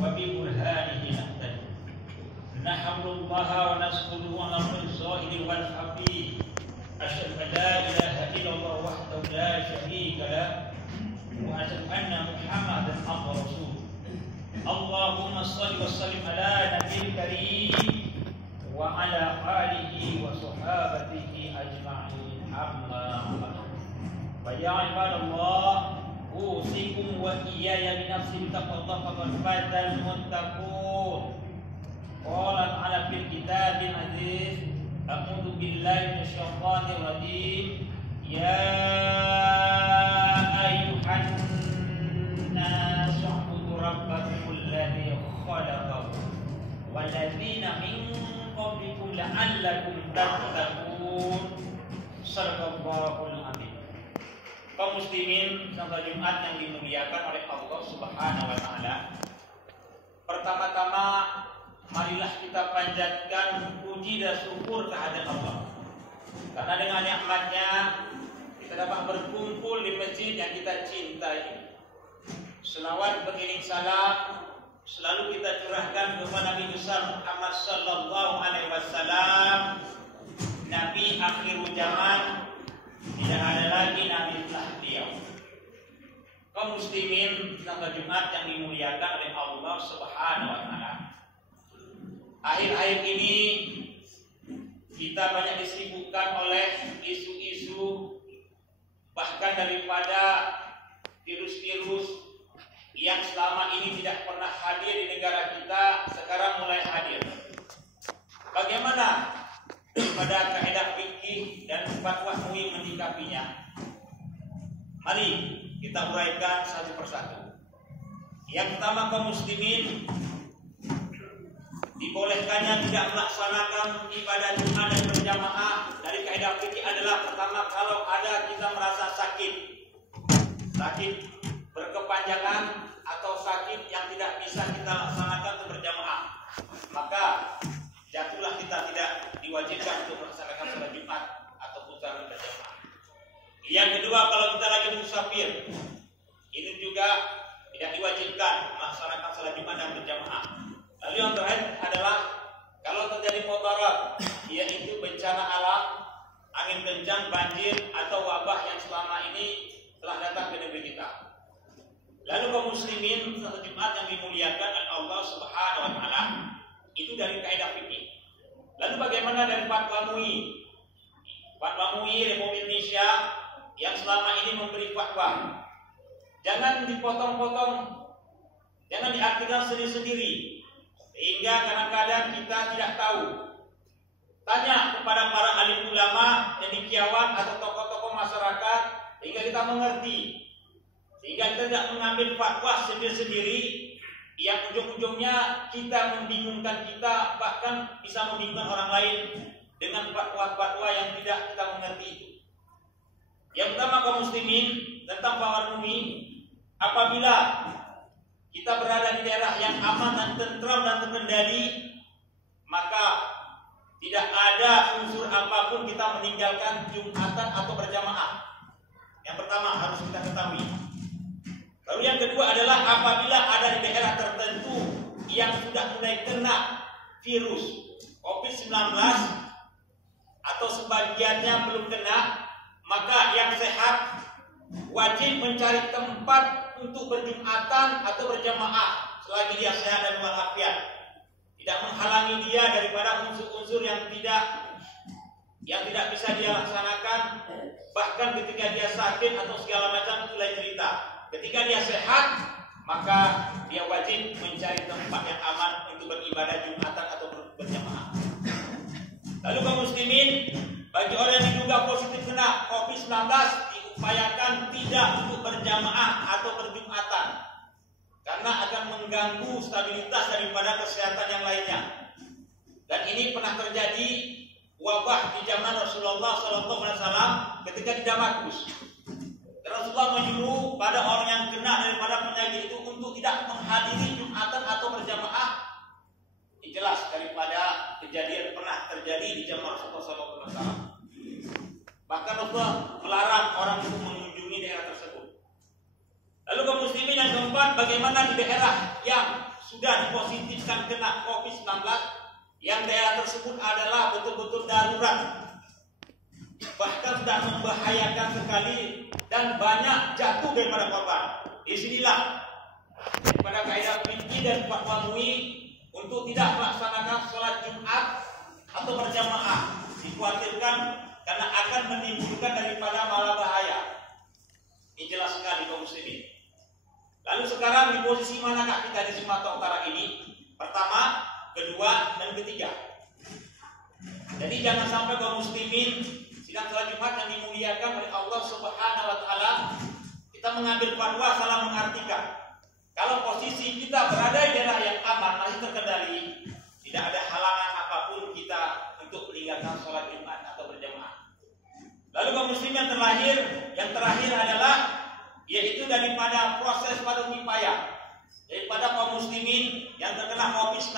وببرهانه نهتدي نحمد الله ونشكره على الظاهر والخفي أشهد أن لا إله إلا الله وحده لا شريك له وأشهد أن محمدا عبده ورسوله اللهم صل وسلم على نبي الكريم وعلى آله وصحابته أجمعين أما بعد فيا عباد الله أوصيكم وإياي بنفسي بتقوى الله فقد فاز المتقون قال تعالى في الكتاب العزيز أعوذ بالله من الشيطان الرجيم يا أيها الناس اعبدوا ربكم الذي خلقكم والذين من قبلكم لعلكم تتقون Sadaqallahul amin. Kaum muslimin salat Jumat yang dimuliakan oleh Allah Subhanahu wa taala. Pertama-tama marilah kita panjatkan puji dan syukur kehadirat Allah. Karena dengan nikmatnya kita dapat berkumpul di masjid yang kita cintai. Selawat beriring salam selalu kita curahkan kepada Nabi besar Muhammad sallallahu alaihi wasallam, Nabi akhir zaman, tidak ada lagi Nabi setelah beliau. Kaum muslimin salat Jumat yang dimuliakan oleh Allah Subhanahu wa taala. Akhir-akhir ini kita banyak disibukkan oleh isu-isu bahkan daripada virus-virus yang selama ini tidak pernah hadir di negara kita sekarang mulai hadir. Bagaimana pada kaidah fikih dan fatwa MUI menyikapinya? Mari kita uraikan satu persatu. Yang pertama, kaum muslimin dibolehkannya tidak melaksanakan ibadah Jumat dan berjamaah dari kaidah fikih adalah pertama, kalau ada kita merasa sakit berkepanjangan atau sakit yang tidak bisa kita laksanakan berjamaah, maka jatuhlah kita tidak diwajibkan untuk melaksanakan salat Jumat ataupun salat berjamaah. Yang kedua, kalau kita lagi musafir, ini juga tidak diwajibkan melaksanakan salat Jumat dan berjamaah. Lalu yang terakhir adalah kalau terjadi mudarat, yaitu bencana alam, angin kencang, banjir atau wabah yang selama ini telah datang ke negeri kita. Lalu kaum muslimin salat Jumat yang dimuliakan oleh Allah Subhanahu wa taala, itu dari kaidah fikih. Lalu bagaimana dari fatwa MUI? Fatwa MUI Republik Indonesia yang selama ini memberi fatwa, jangan dipotong-potong, jangan diartikan sendiri-sendiri, sehingga kadang-kadang kita tidak tahu. Tanya kepada para alim ulama, cendekiawan atau tokoh-tokoh masyarakat, sehingga kita mengerti, sehingga kita tidak mengambil fatwa sendiri-sendiri yang ujung-ujungnya kita membingungkan kita, bahkan bisa membingungkan orang lain dengan fatwa-fatwa yang tidak kita mengerti itu. Yang pertama, kaum muslimin, tentang fatwa MUI, apabila kita berada di daerah yang aman dan tentram dan terkendali, maka tidak ada unsur apapun kita meninggalkan Jumatan atau berjamaah. Yang pertama harus kita ketahui. Lalu yang kedua adalah apabila ada di daerah tertentu yang sudah mulai kena virus COVID-19 atau sebagiannya belum kena, maka yang sehat wajib mencari tempat untuk berjumatan atau berjamaah selagi dia sehat dan walafiat, tidak menghalangi dia daripada unsur-unsur yang tidak bisa dia laksanakan, bahkan ketika dia sakit atau segala macam itu lain cerita. Ketika dia sehat, maka dia wajib mencari tempat yang aman untuk beribadah Jumatan atau berjamaah. Lalu kaum muslimin, bagi orang yang diduga positif kena COVID-19, diupayakan tidak untuk berjamaah atau berjumatan, karena akan mengganggu stabilitas daripada kesehatan yang lainnya. Dan ini pernah terjadi wabah di zaman Rasulullah SAW ketika di Damaskus. Rasulullah menyuruh pada orang yang kena daripada penyakit itu untuk tidak menghadiri Jumatan atau berjamaah. Ini jelas daripada kejadian pernah terjadi di zaman Rasulullah SAW. Bahkan Rasulullah melarang orang untuk mengunjungi daerah tersebut. Lalu kaum muslimin yang keempat, bagaimana di daerah yang sudah dipositifkan kena COVID-19, yang daerah tersebut adalah betul-betul darurat, bahkan sudah membahayakan sekali dan banyak jatuh daripada korban. Disinilah daripada kaidah fikih dan fatwa MUI untuk tidak melaksanakan sholat Jumat atau berjamaah dikhawatirkan karena akan menimbulkan daripada malah bahaya. Ini jelas sekali kaum muslimin. Lalu sekarang di posisi manakah kita di Sumatera Utara ini? Pertama, kedua, dan ketiga. Jadi jangan sampai kaum muslimin sidang sholat Jumat yang dimuliakan oleh Allah Subhanahu wa taala kita mengambil fatwa salah mengartikan. Kalau posisi kita berada di daerah yang aman, masih terkendali, tidak ada halangan apapun kita untuk meninggalkan sholat Jumat atau berjamaah. Lalu kaum muslim yang terakhir adalah yaitu daripada proses padu kifayah, daripada kaum muslimin yang terkena COVID-19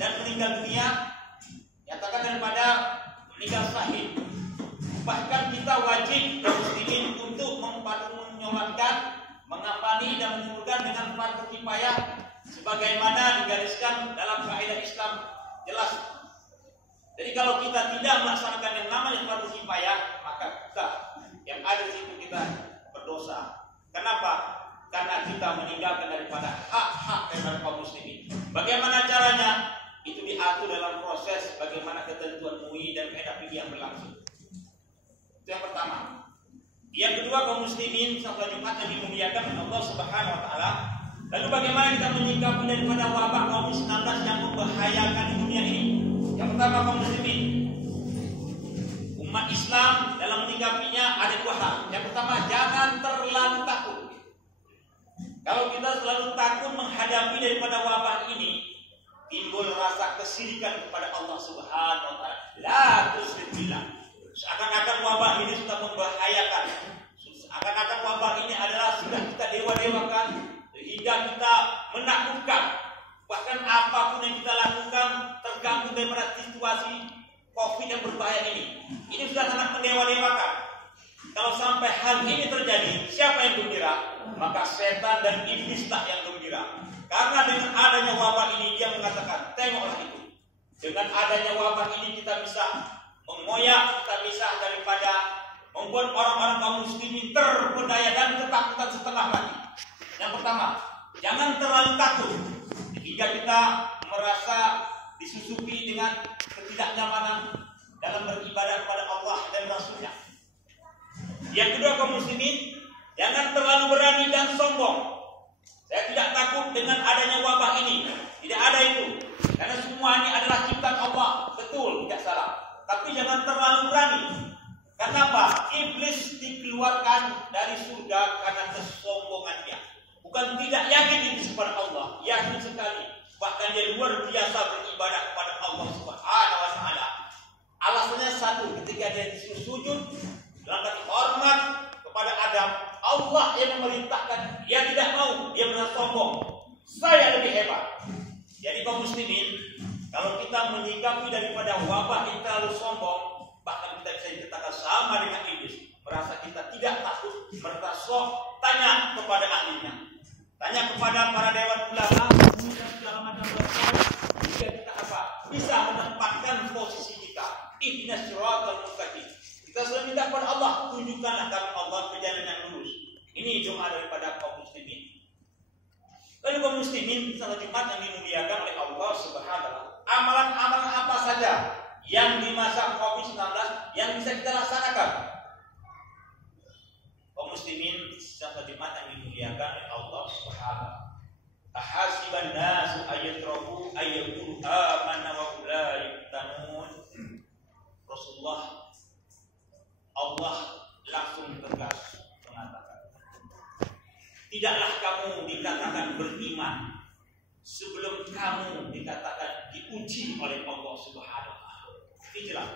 dan meninggal dunia, nyatakan daripada meninggal syahid. Bahkan kita wajib kaum muslimin untuk menyolatkan, mengapani dan menyuburkan dengan fardu kifayah sebagaimana digariskan dalam kaidah Islam jelas. Jadi kalau kita tidak melaksanakan yang namanya fardu kifayah, maka kita yang ada di situ kita berdosa. Kenapa? Karena kita meninggalkan daripada hak-hak daripada kaum muslimin. Bagaimana caranya? Itu diatur dalam proses bagaimana ketentuan MUI dan kaidah fikih yang berlangsung. Itu yang pertama. Yang kedua, kaum muslimin sholat Jumat yang dimuliakan oleh Allah Subhanahu wa taala. Lalu bagaimana kita menyikapi daripada wabah COVID-19 yang membahayakan di dunia ini? Yang pertama, kaum muslimin, umat Islam dalam menyikapinya ada dua hal. Yang pertama, jangan terlalu takut. Kalau kita selalu takut menghadapi daripada wabah ini, timbul rasa kesyirikan kepada Allah Subhanahu wa taala. La tusyrik billah. Seakan-akan wabah ini sudah membahayakan. Seakan-akan wabah ini adalah sudah kita dewa-dewakan hingga kita menakutkan. Bahkan apapun yang kita lakukan tergantung daripada situasi COVID yang berbahaya ini. Ini sudah sangat mendewa-dewakan. Kalau sampai hal ini terjadi, siapa yang gembira? Maka setan dan iblislah yang gembira. Karena dengan adanya wabah ini dia mengatakan, tengoklah itu. Dengan adanya wabah ini kita bisa mengoyak, kita bisa daripada membuat orang-orang kaum muslimin terpedaya dan ketakutan setengah mati. Yang pertama, jangan terlalu takut hingga kita merasa disusupi dengan ketidaknyamanan dalam beribadah kepada Allah dan Rasulnya. Yang kedua, kaum muslimin, jangan terlalu berani dan sombong. Saya tidak takut dengan adanya wabah ini. Tidak ada itu. Karena semua ini adalah ciptaan Allah. Betul, tidak salah. Tapi jangan terlalu berani. Kenapa? Iblis dikeluarkan dari surga karena kesombongannya. Bukan tidak yakin itu kepada Allah. Yakin sekali. Bahkan dia luar biasa beribadah kepada Allah Subhanahu wa taala. Alasannya satu, ketika dia disuruh sujud dalam arti hormat kepada Adam, Allah yang memerintahkan, dia tidak mau, dia merasa sombong. Saya lebih hebat. Jadi kaum muslimin, kalau kita menyikapi daripada wabah yang terlalu sombong, bahkan kita bisa dikatakan sama dengan iblis, merasa kita tidak takut, merasa sok, tanya kepada ahlinya, tanya kepada para dewan ulama, dan segala macam berkata, jika kita apa bisa menempatkan posisi kita, ihdinas siratal mustaqim. Kita selalu minta kepada Allah, tunjukkanlah kami Allah ke jalan yang lurus. Ini doa daripada kaum muslimin. Lalu kaum muslimin, salat Jumat yang dimuliakan oleh Allah Subhanahu wa taala. Amalan-amalan apa saja yang di masa COVID-19 yang bisa kita laksanakan? Kaum muslimin, salat Jumat yang dimuliakan oleh Allah Subhanahu wa taala. Ahasiban nasu ayatrahu ayyaqulu amanna wa la yuftanun. Rasulullah Allah langsung tegas mengatakan, tidaklah kamu dikatakan beriman sebelum kamu dikatakan diuji oleh Allah Subhanahu wa taala. Ini jelas.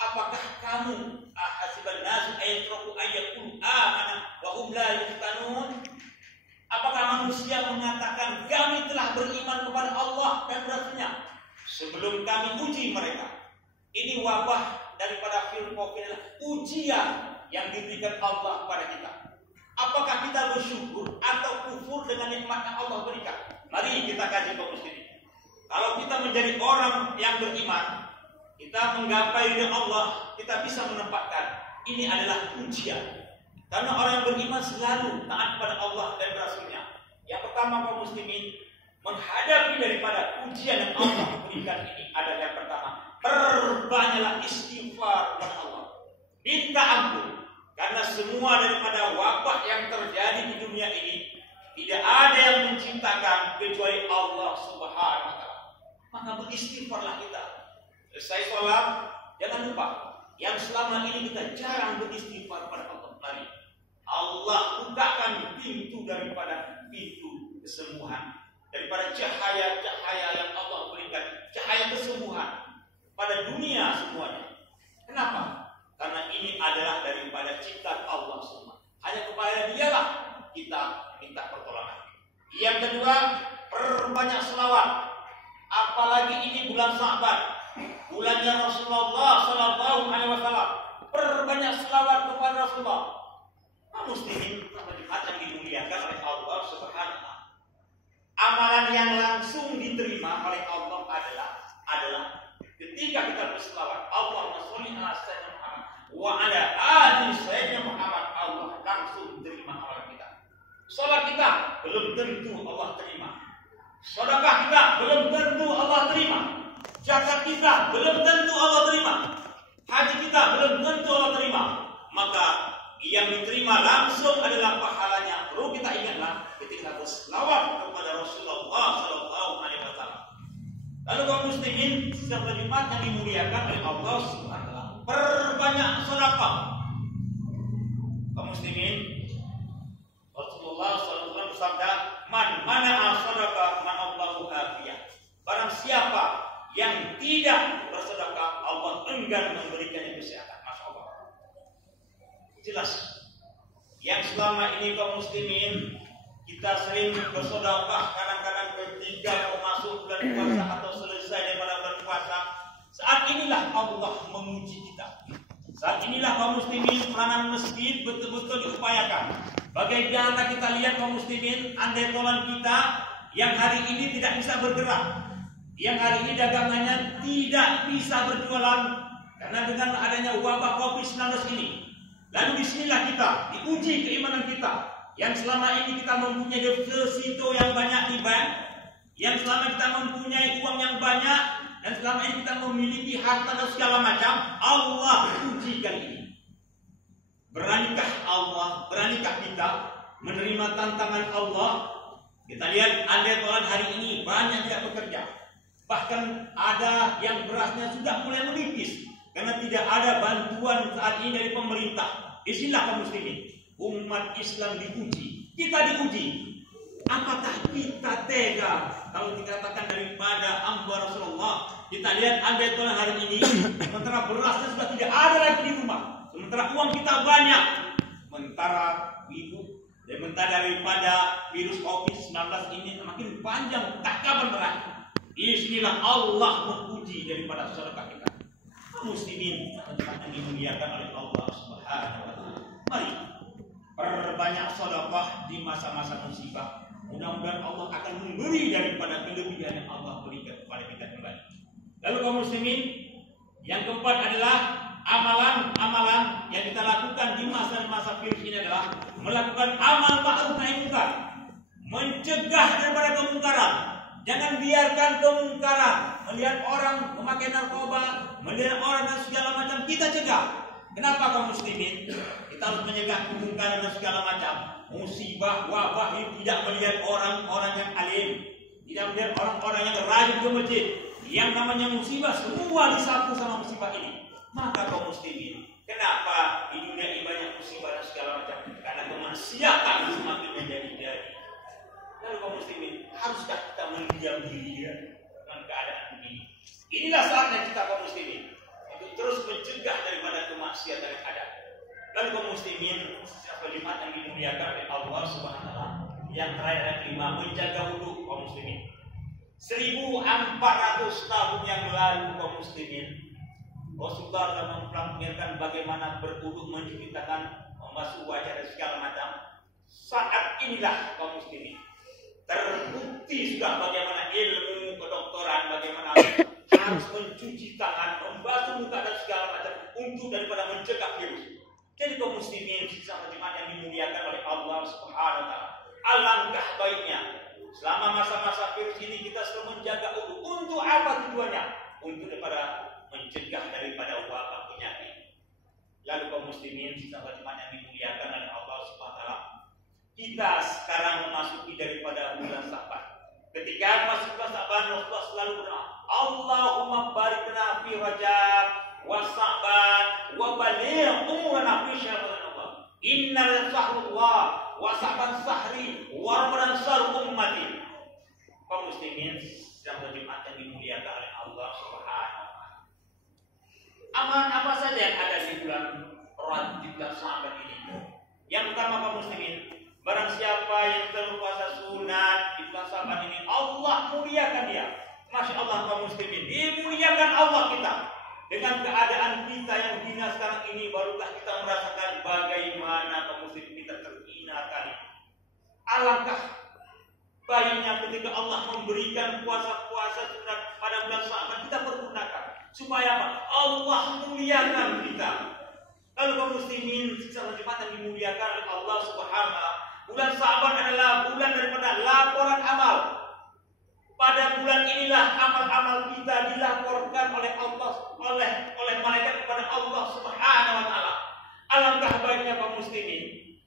Apakah kamu ahasiban nasu ayatrahu ayyaqulu amanna wa hum la yuftanun? Apakah manusia mengatakan kami telah beriman kepada Allah dan Rasul-Nya sebelum kami uji mereka? Ini wabah daripada virus COVID, ujian yang diberikan Allah kepada kita. Apakah kita bersyukur atau kufur dengan nikmat yang Allah berikan? Mari kita kaji kaum muslimin. Kalau kita menjadi orang yang beriman, kita menggapai ridha Allah, kita bisa menempatkan ini adalah ujian. Karena orang yang beriman selalu taat kepada Allah dan Rasul-Nya. Yang pertama kaum muslimin, menghadapi daripada ujian yang Allah berikan ini adalah yang pertama, perbanyaklah istighfar kepada Allah. Minta ampun. Karena semua daripada wabah yang terjadi di dunia ini tidak ada yang menciptakan kecuali Allah Subhanahu wa taala. Maka beristighfarlah kita. Selesai sholat, jangan lupa yang selama ini kita jarang beristighfar pada Allah. Mari Allah bukakan pintu daripada pintu kesembuhan, daripada cahaya-cahaya yang Allah berikan, cahaya kesembuhan pada dunia semuanya. Kenapa? Karena ini adalah daripada ciptaan Allah semua. Hanya kepada Dialah kita minta pertolongan. Yang kedua, perbanyak selawat. Apalagi ini bulan Sya'ban, bulannya Rasulullah Sallallahu Alaihi Wasallam. Perbanyak selawat kepada Rasulullah. Muslimin yang dimuliakan oleh Allah Subhanahu wa taala. Amalan yang langsung diterima oleh Allah adalah ketika kita berselawat, Allahumma sholli ala sayyidina Muhammad wa ala ali sayyidina Muhammad, Allah langsung terima amalan kita. Salat kita belum tentu Allah terima. Sedekah kita belum tentu Allah terima. Zakat kita belum tentu Allah terima. Haji kita belum tentu Allah terima. Maka yang diterima langsung adalah pahalanya. Perlu kita ingatlah ketika berselawat kepada Rasulullah Sallallahu Alaihi Wasallam. Lalu kaum muslimin sedang berjemaat yang dimuliakan oleh Allah Subhanahu wa taala, perbanyak sedekah. Kaum muslimin, Rasulullah Sallallahu Alaihi Wasallam bersabda, "Man mana'a sadaqah man Allahu afiyah." Barang siapa yang tidak bersedekah, Allah enggan memberikannya kesehatan. Masya Allah. Jelas. Yang selama ini kaum muslimin kita sering bersedekah, kadang-kadang ketika mau masuk bulan puasa atau selesai daripada bulan puasa. Saat inilah Allah menguji kita. Saat inilah kaum muslimin peranan masjid betul-betul diupayakan. Bagaimana kita lihat kaum muslimin, andai tolan kita yang hari ini tidak bisa bergerak, yang hari ini dagangannya tidak bisa berjualan karena dengan adanya wabah COVID-19 ini. Lalu disinilah kita diuji keimanan kita, yang selama ini kita mempunyai deposito yang banyak di bank, yang selama kita mempunyai uang yang banyak, dan selama ini kita memiliki harta dan segala macam. Allah uji kali ini. Beranikah Allah, beranikah kita menerima tantangan Allah? Kita lihat andai tolan hari ini banyak tidak bekerja, bahkan ada yang berasnya sudah mulai menipis karena tidak ada bantuan saat ini dari pemerintah. Disinilah kaum muslimin, umat Islam diuji, kita diuji. Apakah kita tega kalau dikatakan daripada hamba Rasulullah? Kita lihat andai tolan hari ini, sementara berasnya sudah tidak ada lagi di rumah, sementara uang kita banyak, sementara daripada virus COVID-19 ini semakin panjang, tak kapan berakhir. Disinilah Allah menguji daripada sedekah kita. Muslimin yang dimuliakan oleh Allah Subhanahu wa taala. Mari perbanyak sedekah di masa-masa musibah. Mudah-mudahan Allah akan memberi daripada kelebihan yang Allah berikan kepada kita kembali. Lalu kaum muslimin, yang keempat adalah amalan-amalan yang kita lakukan di masa-masa virus ini adalah melakukan amal ma'ruf nahi munkar, mencegah daripada kemungkaran. Jangan biarkan kemungkaran, melihat orang memakai narkoba, melihat orang dan segala macam, kita cegah. Kenapa kaum muslimin? Kita harus mencegah kemungkaran dan segala macam. Musibah, wabah ini tidak melihat orang-orang yang alim, tidak melihat orang-orang yang rajin ke masjid. Yang namanya musibah semua disapu sama musibah ini. Maka kaum muslimin, kenapa di dunia ini banyak musibah dan segala macam? Karena kemaksiatan semakin menjadi-jadi. Lalu kaum muslimin, haruskah kita mendiam diri dengan keadaan ini? Inilah saatnya kita kaum muslimin untuk terus mencegah daripada kemaksiatan yang ada. Lalu kaum muslimin, siapa jemaat yang dimuliakan oleh Allah Subhanahu wa taala, yang terakhir yang kelima, menjaga wudu kaum muslimin. 1400 tahun yang lalu kaum muslimin, Rasulullah telah mempraktikkan bagaimana berwudu, mencuci tangan, membasuh wajah dan segala macam. Saat inilah kaum muslimin Terbukti sudah bagaimana ilmu kedokteran, bagaimana harus mencuci tangan, membasuh muka dan segala macam untuk daripada mencegah virus. Jadi kaum muslimin sama jemaah yang dimuliakan oleh Allah Subhanahu wa taala. Alangkah baiknya selama masa-masa virus ini kita selalu menjaga wudu. Untuk apa tujuannya? Untuk daripada mencegah daripada wabah penyakit. Lalu kaum muslimin sama jemaah yang dimuliakan oleh Allah Subhanahu wa taala. Kita sekarang memasuki daripada bulan Sa'ban. Ketika masuk bulan Sa'ban, Rasulullah selalu berdoa, Allahumma barik lana fi Rajab wa Sa'ban wa baligh umurana fi syahr Ramadan. Inna sahrullah wa Sa'ban sahri wa Ramadan sahr ummati. Kaum muslimin sedang berjemaat yang dimuliakan oleh Allah Subhanahu wa taala. Amal apa saja yang ada di bulan Rajab dan Sa'ban ini? Yang pertama kaum muslimin, barang siapa yang berpuasa sunat di bulan Sa'ban ini, Allah muliakan dia. Masya Allah kaum muslimin, dimuliakan Allah kita. Dengan keadaan kita yang hina sekarang ini, barukah kita merasakan bagaimana kaum muslimin kita terhina kali. Alangkah baiknya ketika Allah memberikan puasa-puasa sunat pada bulan Sa'ban, kita pergunakan. Supaya apa? Allah muliakan kita. Lalu kaum muslimin secara jemaat yang dimuliakan oleh Allah Subhanahu wa taala, bulan Sa'ban adalah bulan daripada laporan amal. Pada bulan inilah amal-amal kita dilaporkan oleh Allah, oleh malaikat kepada Allah Subhanahu wa taala. Alangkah baiknya kaum muslimin,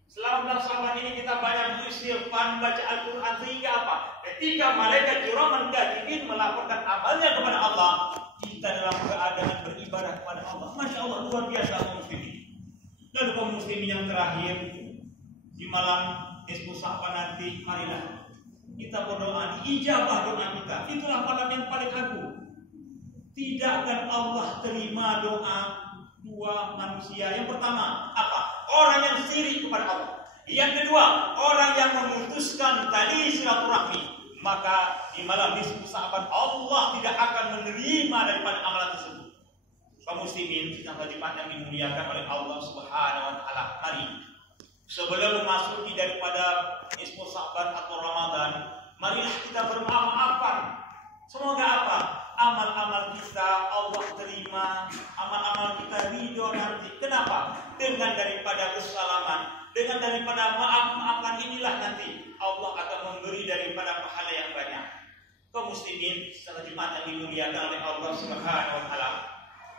selama bulan Sa'ban ini kita banyak beristighfar, baca Al-Qur'an, sehingga apa? Ketika malaikat kiraman katibin melaporkan amalnya kepada Allah, kita dalam keadaan beribadah kepada Allah. Masya Allah, luar biasa kaum muslimin. Lalu kaum muslimin yang terakhir, di malam nisfu Sa'ban nanti, marilah kita berdoa, diijabah doa kita. Itulah malam yang paling agung. Tidak akan Allah terima doa dua manusia. Yang pertama, apa? Orang yang syirik kepada Allah. Yang kedua, orang yang memutuskan tali silaturahmi. Maka di malam nisfu Sa'ban Allah tidak akan menerima daripada amalan tersebut. Kaum muslimin sedang jemaat yang dimuliakan oleh Allah Subhanahu wa taala. Mari sebelum memasuki daripada nisfu Sa'ban atau Ramadan, marilah kita bermaaf-maafan. Semoga apa? Amal-amal kita Allah terima, amal-amal kita ridho nanti. Kenapa? Dengan daripada kesalaman, dengan daripada maaf-maafan inilah nanti Allah akan memberi daripada pahala yang banyak. Kaum muslimin secara jemaat yang dimuliakan oleh Allah Subhanahu wa taala,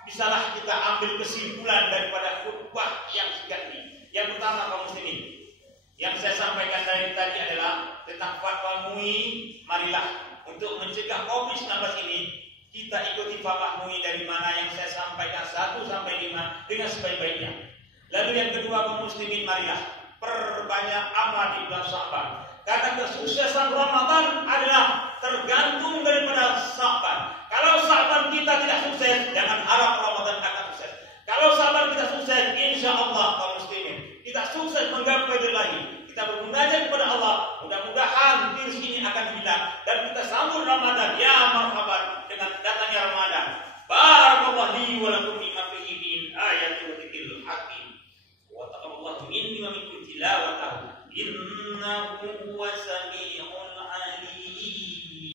bisalah kita ambil kesimpulan daripada khutbah yang singkat ini. Yang pertama kaum muslimin, yang saya sampaikan dari tadi adalah tentang fatwa MUI. Marilah untuk mencegah COVID-19 ini kita ikuti fatwa MUI dari mana yang saya sampaikan 1 sampai 5 dengan sebaik-baiknya. Lalu yang kedua kaum muslimin, marilah perbanyak amal di bulan Sa'ban. Karena kesuksesan Ramadan adalah tergantung daripada Sa'ban. Kalau Sa'ban kita tidak sukses, jangan harap Ramadan akan sukses. Kalau Sa'ban kita sukses, insya Allah kaum muslimin kita sukses menggapai lagi. Kita bermunajat kepada Allah, mudah-mudahan virus ini akan hilang dan kita sambut Ramadan. Ya